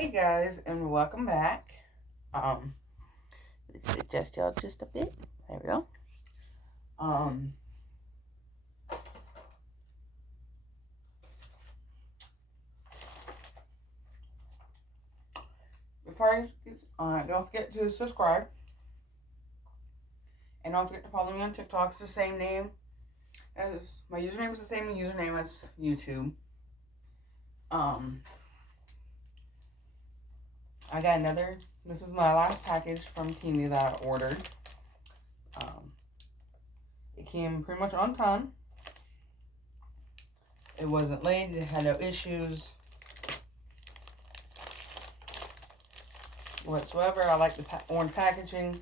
Hey guys, and welcome back. Let's adjust y'all just a bit. There we go. Before don't forget to subscribe, and don't forget to follow me on TikTok. It's the same name as my username is the same username as YouTube. I got another. This is my last package from Temu that I ordered. It came pretty much on time. It wasn't late. It had no issues whatsoever. I like the orange packaging.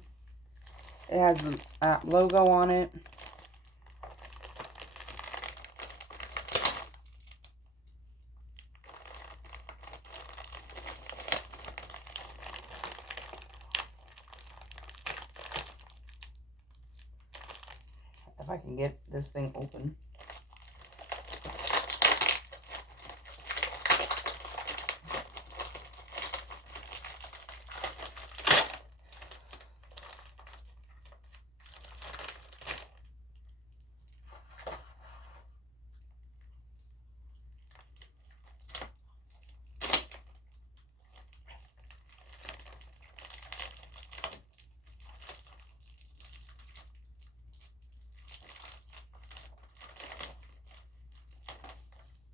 It has an app logo on it. If I can get this thing open.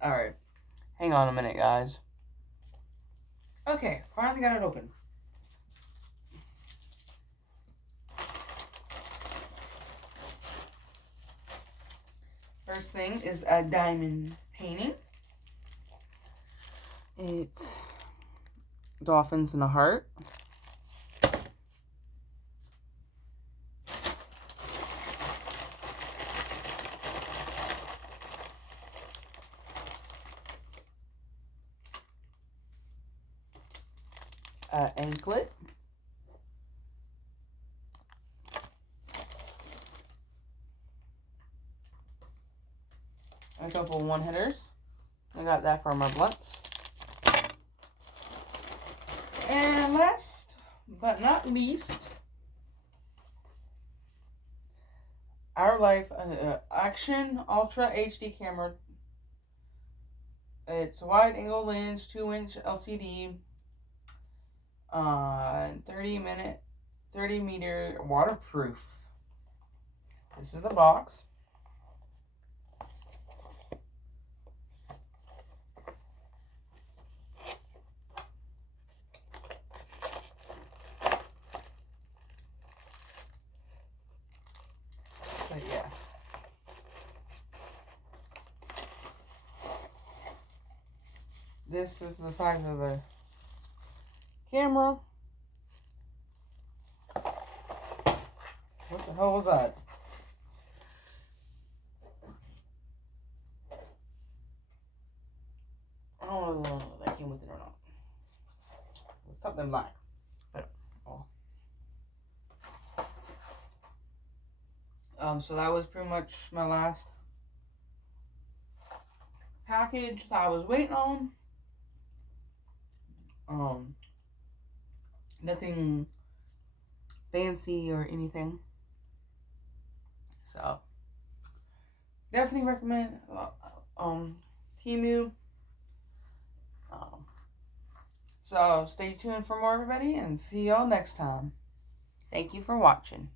Alright, hang on a minute, guys. Okay, finally got it open. First thing is a diamond painting. It's dolphins and a heart. Anklet. A couple one-hitters. I got that for my blunts. And last but not least, Our Life Action Ultra HD camera. It's a wide angle lens, 2-inch LCD, 30 meter waterproof. This is the box. But yeah. This is the size of the camera. What the hell was that? I don't know if that came with it or not. It's something black. But, so that was pretty much my last package that I was waiting on. Nothing fancy or anything. So definitely recommend Temu. So stay tuned for more, everybody, and see y'all next time. Thank you for watching.